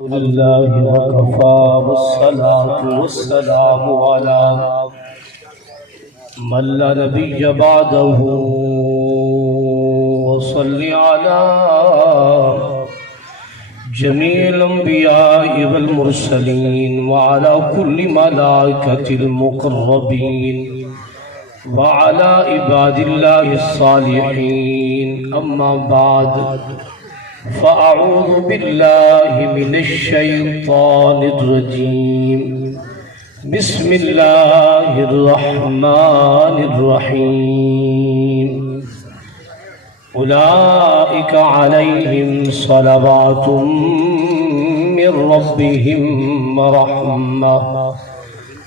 لله وكفى والصلاة والسلام على من لا نبي بعده وصل على جميع الأنبياء والمرسلين وعلى كل ملائكة المقربين وعلى عباد الله الصالحين. أما بعد فأعوذ بالله من الشيطان الرجيم. بسم الله الرحمن الرحيم. أولئك عليهم صلوات من ربهم ورحمة.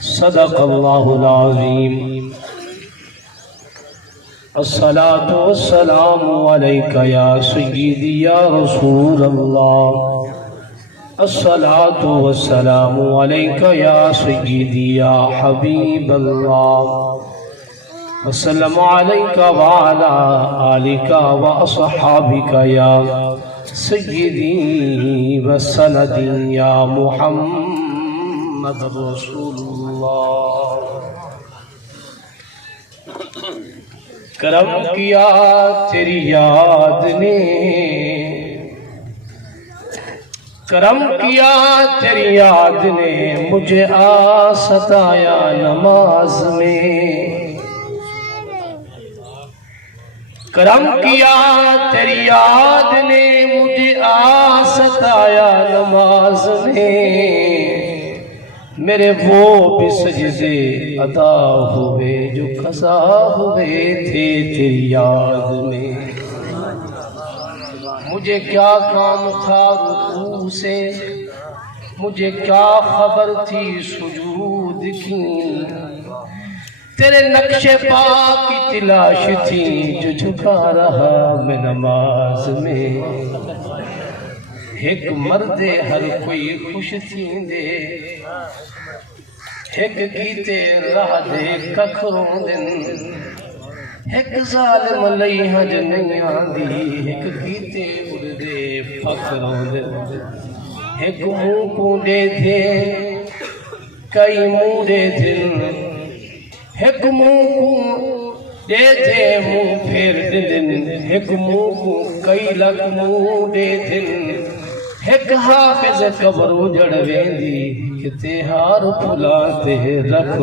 صدق الله العظيم. الصلاة والسلام عليك يا سيدي يا رسول الله. الصلاة والسلام عليك يا سيدي يا حبيب الله. وسلم عليك وعلى آلك وأصحابك يا سيدي وسندي يا محمد رسول الله. کرم کیا تیری یاد نے، کرم کیا تیری یاد نے، مجھے ستایا نماز میں. کرم کیا تیری یاد نے، مجھے ستایا نماز میں. میرے وہ بھی سجدے ادا ہوئے جو قضا ہوئے تھے تیری یاد میں. مجھے کیا کام تھا رکوع سے، مجھے کیا خبر تھی سجود کی. تیرے نقش پا کی تلاش تھی جو جھکا رہا میں نماز میں. ایک مرد ہر کوئی خوش تھی دے، ایک گیتے راہ دے ککھروں دن. ایک ظالم لئی ہج نہیں آندی، ایک گیتے اڑدے فکروں دن. ایک منہ پونڈے تھے کئی موڑے دن، ایک منہ دے تھے منہ پھیر دن. ایک منہ کئی لگ موڑے دن. ایک حافظ قبر اجڑ ویندی کتے ہار پھلاتے رکھ.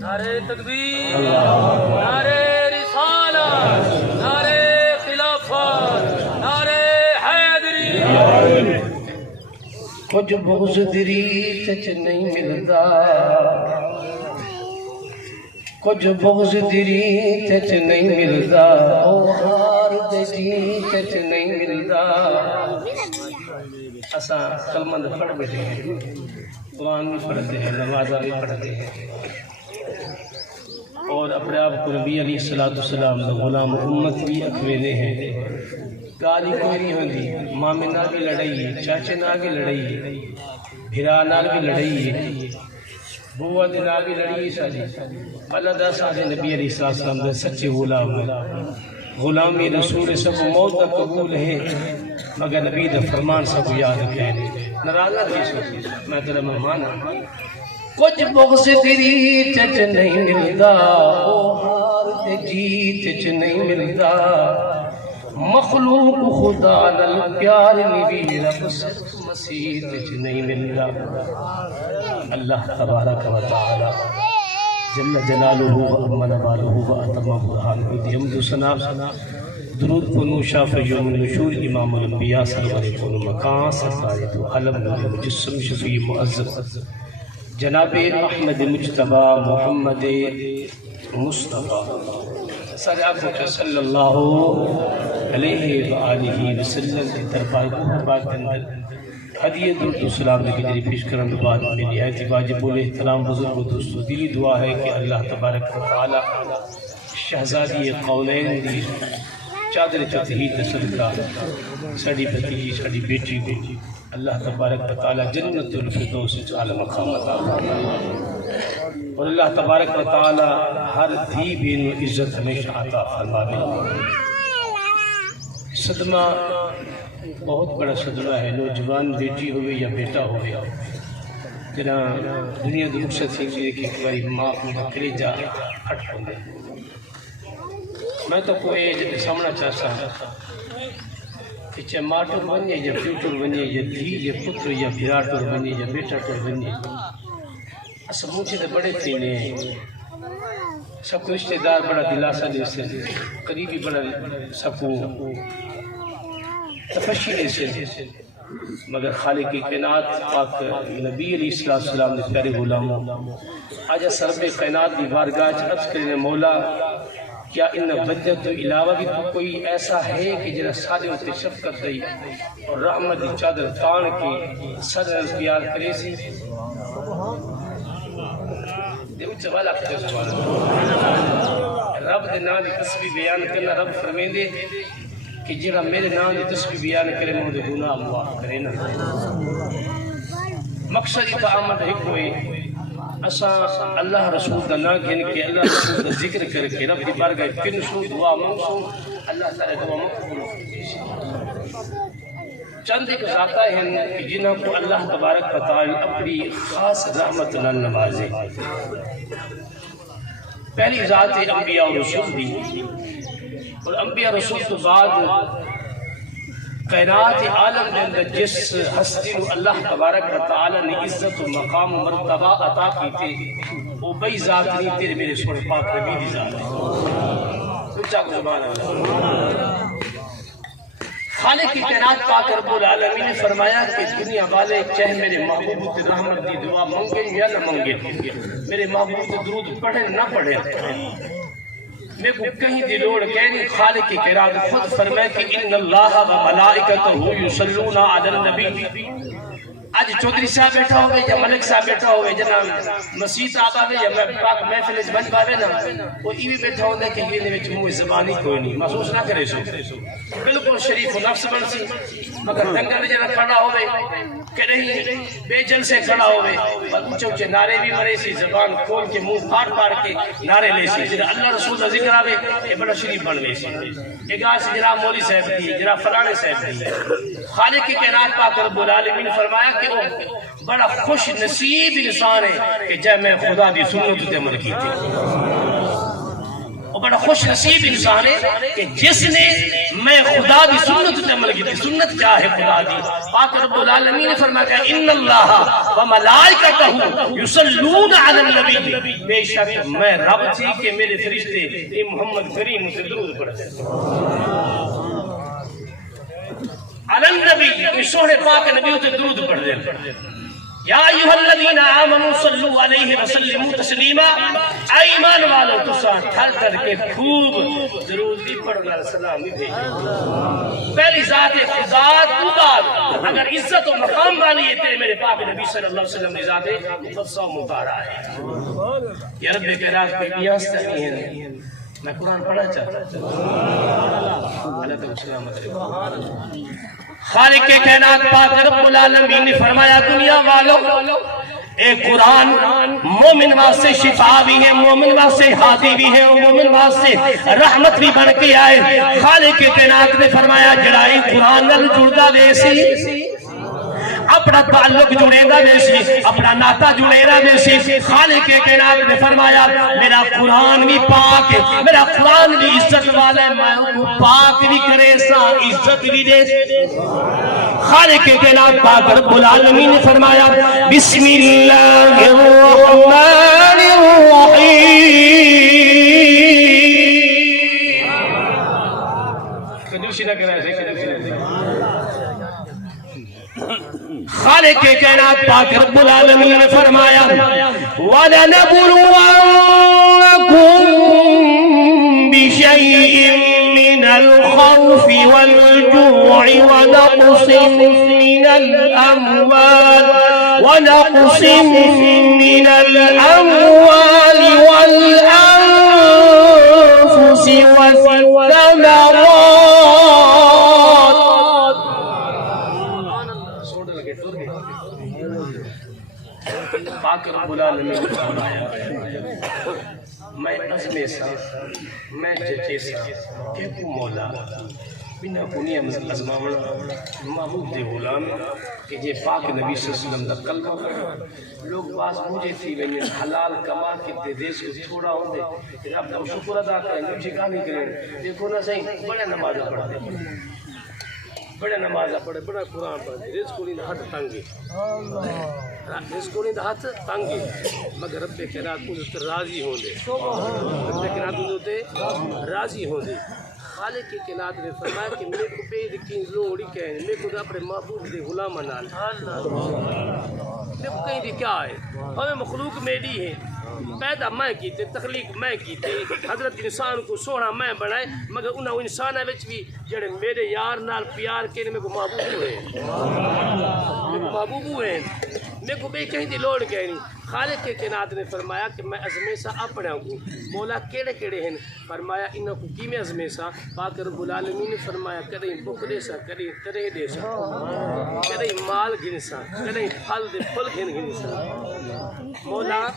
نعرے تکبیر، نعرے رسالت، نعرے خلافت، نعرے حیدری. کچھ بغض دری چچ نہیں ملتا، کچھ بغض دری چچ نہیں ملتا. او ہار دے جی چچ نہیں ملتا. اساں کلمہ پڑھ بیٹھے ہیں، قرآن بھی پڑھتے ہیں، نمازہ بھی پڑھتے ہیں، اور اپنے آپ کو نبی علیہ السلام دا غلام امت بھی اکھوینے ہیں. گالی کوئی نہیں ہوندی، مامے نال بھی لڑائی ہے، چاچے نال بھی لڑائی ہے، بھرا نال بھی لڑائی ہے، بوا دے نال بھی لڑائی ہے. ساری اللہ دا سارے نبی علیہ السلام دا سچے غلام ہیں. غلامی رسول سب موت کا قبول ہے، مگر نبی دا فرمان سب یاد رکھے. ناراضہ تھی سو میں تیرا مہمان ہوں. کچھ بغض دری چچ نہیں ملتا، او ہار تے جی چچ نہیں ملتا. مخلوق خدا نال پیار نبی رب مسیح چچ نہیں ملتا. اللہ تبارک و تعالی جل جلالہ و امن والہ و اتم برہانہ دی حمد و ثنا. درود کنو شاف یوم النشور امام الانبیاء سرور کنو مکان سرکار دو عالم نور مجسم شفیع معظم جناب احمد مجتبی محمد مصطفیٰ صلی اللہ علیہ وآلہ وسلم دربار پاک اندر ہدیہ درود و سلام کے ذریعے پیش کرنے کے بعد میری نہایت واجب الاحترام بزرگ و دوستو دلی دعا ہے کہ اللہ تبارک و تعالی شہزادی قولین دی چادر چتہی صدقہ ساڑی بھتیجی ساڑی بیٹی کو اللہ تبارک و تعالی جنت الفردوس اعلی مقام عطا فرمائے، اور اللہ تبارک و تعالی ہر دھی بین عزت میں عطا فرمائے. صدمہ بہت بڑا صدمہ ہے، نوجوان بیٹی ہوئے یا بیٹا ہوئے جنا دنیا کی رخصت تھی کہ ایک باری ماں کا کلیجہ ہٹ ہو گیا۔ میں تو کوئی سامنا چاہتا ہوں کہ چاہے ماں ٹور بنے یا پیو ٹور بنے یا دھی یا پتر یا بھیرا ٹور بنے یا بیٹا ٹور بنے، اصل مجھے تو بڑے تھینے ہیں، سب کو رشتہ دار بڑا دلاسا دے سے، قریبی بڑا سب کو تفشی دے سے، مگر خالق کائنات پاک نبی علیہ السلام نے پیارے غلاموں آج سرب کائنات کی بارگاہ عرض کرنے مولا کیا ان وجہ تو علاوہ بھی تو کوئی ایسا ہے کہ جنہاں سادے ہوتے شفقت دی اور رحمت دی چادر تان کے صدر پیار کرے سی دیو جوالا کرے سبحان رب دے نام دی تسبیح بیان کرنا رب فرمین دے کہ جنہاں میرے نام دی تسبیح بیان کرے مہد گناہ معاف کرے نا۔ مقصد تا آمد ایک ہوئے اسا اللہ رسول دا نا گھن کے اللہ رسول دا ذکر کر کے رب دی بارگاہ پن سو دعا منسو اللہ تعالی دعا مقبول چند ایک ذاتہ ہیں کہ جنہوں کو اللہ تبارک و تعالی اپنی خاص رحمت نال نوازے۔ پہلی ذات انبیاء و رسول بھی، اور انبیاء رسول تو بعد کائنات عالم کے اندر جس ہستی کو اللہ تبارک و تعالی نے عزت و مقام و مرتبہ عطا کی تھی وہ بئی ذات نہیں تیرے میرے سونے پاک نبی دی ذات ہے۔ سچا کو زبان اللہ خالق کی کائنات پاک رب العالمین نے فرمایا کہ دنیا والے چاہے میرے محبوب کی رحمت دی دعا مانگیں یا نہ مانگیں، میرے محبوب کو درود پڑھیں نہ پڑھیں، میں کو کہیں دی لوڑ کہنی خالق کی کائنات خود فرمائے کہ ان اللہ و ملائکتہ یصلون علی النبی۔ آج چودھری صاحب بیٹھا ہوئے یا ملک صاحب بیٹھا ہوئے جناب مسیح صاحب آوے یا پاک محفل بن پاوے نا وہ ایوی بیٹھا ہوتا ہے کہ یہ نے وچ منہ زبانی کوئی نہیں محسوس نہ کرے سو بالکل شریف و نفس بن سی مگر دنگل جنہ کھڑا ہوئے کہ نہیں بے جل سے کھڑا ہوئے اونچے اونچے نعرے بھی مرے سی زبان کھول کے منہ پھاڑ پھاڑ کے نعرے لے سی جنہ اللہ رسول کا ذکر آوے یہ بڑا شریف بن لے سی ایک آج سے جناب مولی صاحب دی جناب فلانے صاحب دی خالق کی کائنات پاک رب العالمین نے فرمایا کہ وہ بڑا خوش نصیب انسان ہے کہ جب میں خدا دی سنت تے عمل کی تھی، وہ بڑا خوش نصیب انسان ہے کہ جس نے میں خدا دی سنت تے عمل کی تھی۔ سنت کیا ہے خدا دی؟ پاک رب العالمین نے فرمایا کہ ان اللہ و ملائکتہ یصلون علی النبی، بے شک میں رب تھی کہ میرے فرشتے اے محمد کریم سے درود پڑھتے ہیں علی النبی، کہ سونے پاک نبی تے درود پڑھ دیں۔ یا ایھا الذین آمنوا صلوا علیہ وسلموا تسلیما، اے ایمان والو تساں ٹھر ٹھر کے خوب درود بھی پڑھنا سلام بھی بھیجو۔ پہلی ذات ذات تو بعد اگر عزت و مقام والی ہے تیرے میرے پاک نبی صلی اللہ علیہ وسلم کی ذات ہے مقدسہ و مطہرہ ہے۔ یا رب کائنات پہ قیاس کرنی ہے، میں قرآن پڑھا چاہتا ہوں اللہ تعالیٰ سلامت رہے۔ خالق کے کائنات پاک رب العالمین نے فرمایا دنیا والوں اے قرآن مومن واسطے شفا بھی ہے، مومن واسطے ہادی بھی ہے، مومن واسطے رحمت بھی بن کے آئے۔ خالق کے کائنات نے فرمایا جڑائی قرآن نال جڑدا ویسی اپنا تعلق جڑے گا ویسی اپنا ناتا جڑے گا ویسی۔ خالق کے کائنات نے فرمایا میرا قرآن بھی پاک ہے، میرا قرآن بھی عزت والا ہے، میں کو پاک بھی کرے سا عزت بھی دے۔ خالق کے کائنات پاک رب العالمین نے فرمایا بسم اللہ الرحمن الرحیم۔ کنجوسی نہ کرے ایسے خالق کے کائنات پاک رب العالمین نے فرمایا وَلَنَبْلُوَنَّكُمْ بِشَيْءٍ مِّنَ الْخَوْفِ وَالْجُوعِ وَنَقْصٍ مِّنَ الْأَمْوَالِ وَالْأَنفُسِ وَالثَّمَرَاتِ۔ پاک رب العالمین نے فرمایا میں عزم سا میں جچے سا کہ تو مولا بنا کنی ازمامنا محبوب دے غلام کہ جے پاک نبی صلی اللہ علیہ وسلم دا کلمہ لوگ باز مجھے تھی میں حلال کما کے دے دیس کو تھوڑا ہوں دے رب کا شکر ادا کریں مجھے کہاں نہیں کریں دیکھو نا صحیح بڑے نماز پڑھا دے بڑے نماز پڑھے بڑا قرآن پڑھے رزق کو نہیں ہاتھ تنگی رزق کو نہیں ہاتھ تنگی مگر رب کے رات کو راضی ہوں دے رب کے رات کو راضی ہوں دے خالق کی کائنات نے فرمایا کہ میرے کو بے یقین لوڑی کہنے میرے کو اپنے محبوب دے غلام نال میرے کو کہیں دی کیا ہے ہمیں مخلوق میری ہے پیدا میں کیتے تخلیق میں کیتے حضرت انسان کو سونا میں بنائے مگر انہاں انساناں وچ بھی جڑے میرے یار نال پیار کینے میرے کو محبوب ہوئے میرے کو محبوب ہوئے میرے کو بے کہیں دی لوڑ کہنی خالق کے کائنات نے فرمایا کہ میں عزمے سا اپنے کو مولا کیڑے کیڑے ہیں فرمایا انہاں کو کی میں عزمے سا پاک رب العالمین نے فرمایا کدیں بخلے سا کدیں ترے دے سا کدیں مال گن سا کدیں پھل دے پھل گن سا مولا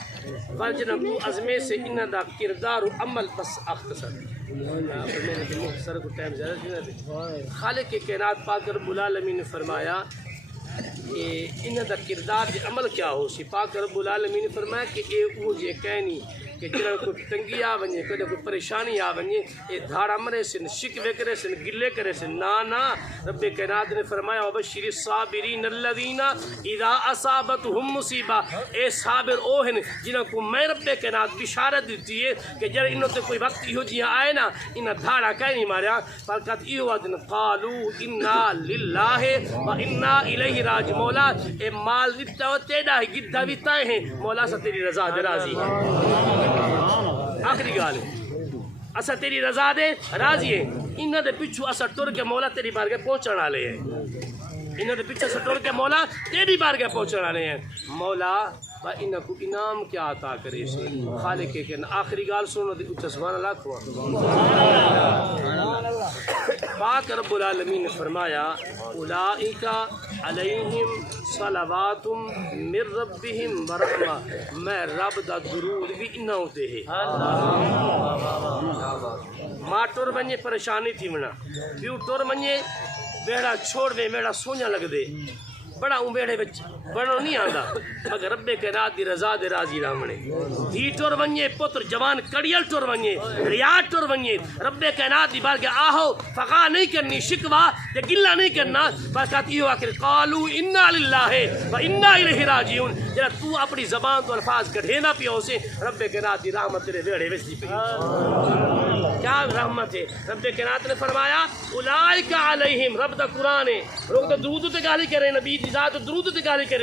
فرجن کو عزمے سے انہاں دا کردار و عمل بس اختصر مختصر کو ٹائم زیادہ دے خالق کے کائنات پاک رب العالمین نے فرمایا کہ انہاں دا کردار دے عمل کیا ہو سی پاک رب العالمین نے فرمایا کہ اے او جے کہنی کہ جنہاں کوئی تنگی آ ونجے کوئی پریشانی آ ونجے اے دھاڑا مرے سن شکوے کرے سن گلے کرے سن نا رب کائنات نے فرمایا وبشر الصابرین الذین اذا اصابتهم مصیبہ اے صابر او ہیں جنہاں کو میں رب کائنات بشارت دیتی ہے کہ جب انہوں تے کوئی وقت ہو جی آئے نا انہاں دھاڑا کہیں نہیں ماریا فقط ایو ودن قالوا انا للہ و انا الیہ راج مولا اے مال دیتا ہو تیڑا ہے گدھا بھی تائیں ہیں مولا سا تیری رضا دے راضی ہے آخری گال ہے اسا تیری رضا دے راضی ہے انہاں دے پچھو اسا ٹر کے مولا تیری بارگاہ پہنچن والے ہیں انہاں دے پیچھے اسا ٹر کے مولا تیری بارگاہ پہنچن والے ہیں مولا با انہاں کو انعام کیا عطا کرے سے خالق کے آخری گال سنو دے اچھا سبحان اللہ کھوا پاک رب العالمین نے فرمایا اولئک علیہم صلوات من ربہم ورحمہ میں رب دا درود بھی انہاں ہوتے ہیں ماں ٹور بنجے پریشانی تھی منا پیو ٹور بنجے بیڑا چھوڑ دے میڑا سونا لگ دے بڑا بیڑے بچ بڑا نہیں آندا مگر رب کائنات دی رضا دے راضی رہنے دھی ٹور ونجے پتر جوان کڑیل ٹور ونجے ریاض ٹور ونجے رب کائنات دی بارگاہ آہو فقا نہیں کرنی شکوا تے گلہ نہیں کرنا بس یہ آخر قالوا انا للہ و انا الیہ راجعون جرا تو اپنی زبان تو الفاظ کڑھے نہ پیو سے رب کائنات دی رحمت تیرے بیڑے وچ دی پئی کیا رحمت ہے رب کائنات نے فرمایا اولئک علیہم رب دا قرآن ہے لوگ تو درود تے گالی کرے نبی دی ذات درود تے گالی کرے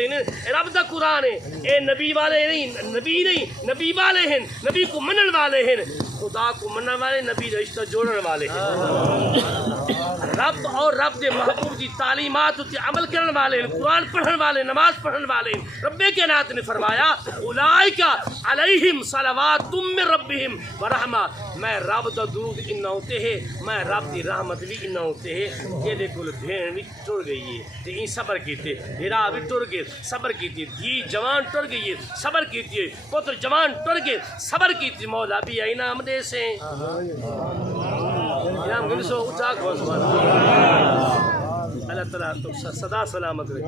رب دا قرآن ہے اے نبی والے نہیں نبی والے ہیں نبی کو منن والے ہیں خدا کو منن والے نبی رشتہ جوڑن والے ہیں رب اور رب دے محبوب دی تعلیمات تے عمل کرن والے ہیں قرآن پڑھن والے نماز پڑھن والے ہیں رب کائنات نے فرمایا اولئک علیہم صلوات من ربہم ورحمہ میں رب دا درود انہاں ہوتے ہیں میں رب دی رحمت بھی انہاں ہوتے ہیں جے کول بھین بھی ٹر گئی ہے تے این صبر کیتے ہیرا بھی ٹر گئے صبر کیتی دھی جوان ٹر گئی ہے صبر کیتی پتر جوان ٹر گئے صبر کیتی مولا بھی انعام دے سے انعام گنسو اٹھا کھو سبحان اللہ تعالیٰ تو صدا سلامت رہے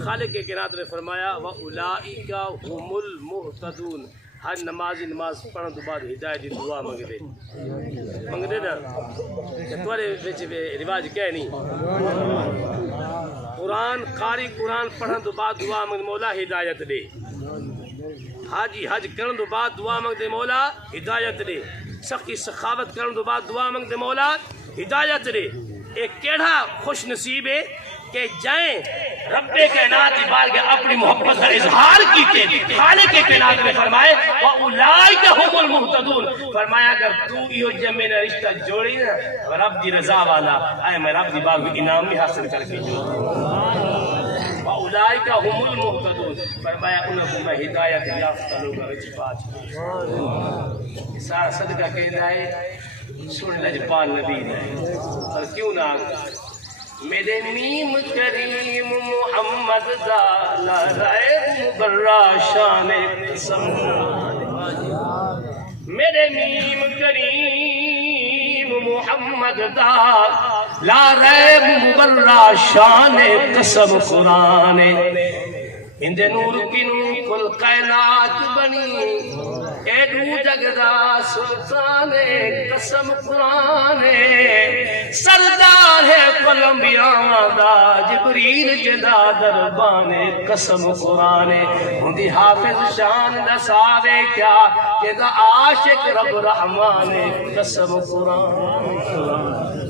خالق کے کائنات نے فرمایا وَأُولَئِكَ هُمُ الْمُهْتَدُونَ ہر نمازی نماز پڑھنے تو بعد ہدایت دی دعا منگ دے نا کہ تمہارے بچے رواج کہہ نہیں قرآن قاری قرآن پڑھنے تو بعد دعا منگ مولا ہدایت دے حاجی حج کرنے تو بعد دعا منگ دے مولا ہدایت دے سخی سخاوت کرنے تو بعد دعا منگ دے مولا ہدایت دے ایک کیڑا خوش نصیب ہے کہ جائیں رب کائنات کی بارگاہ اپنی محبت کا اظہار کیتے خالق کے کائنات میں فرمائے وَأُولَئِكَ هُمُ الْمُهْتَدُونَ فرمایا اگر تو یہ جب میں نے رشتہ جوڑی نا رب دی رضا والا آئے میں رب دی بارگاہ انعام بھی حاصل کر کے جو وَأُولَئِكَ هُمُ الْمُهْتَدُونَ فرمایا انہوں کو میں ہدایت یافتہ لوگا وچ پاچ سارا صدقہ کہنا ہے سن لجپال نبی ہے اور کیوں نہ میرے نیم کریم محمد دا لہرائے مبرہ شان قسم میرے نیم کریم محمد دا لا ریب مبرہ شان قسم قرآن اندے نور کی نور کل کائنات بنی ایڈو جگدہ سلطان قسم قرآن سردار ہے کل انبیاء دا جبریل جدا دربان قسم قرآن اندی حافظ شان دساوے کیا جدا عاشق رب رحمان قسم قرآن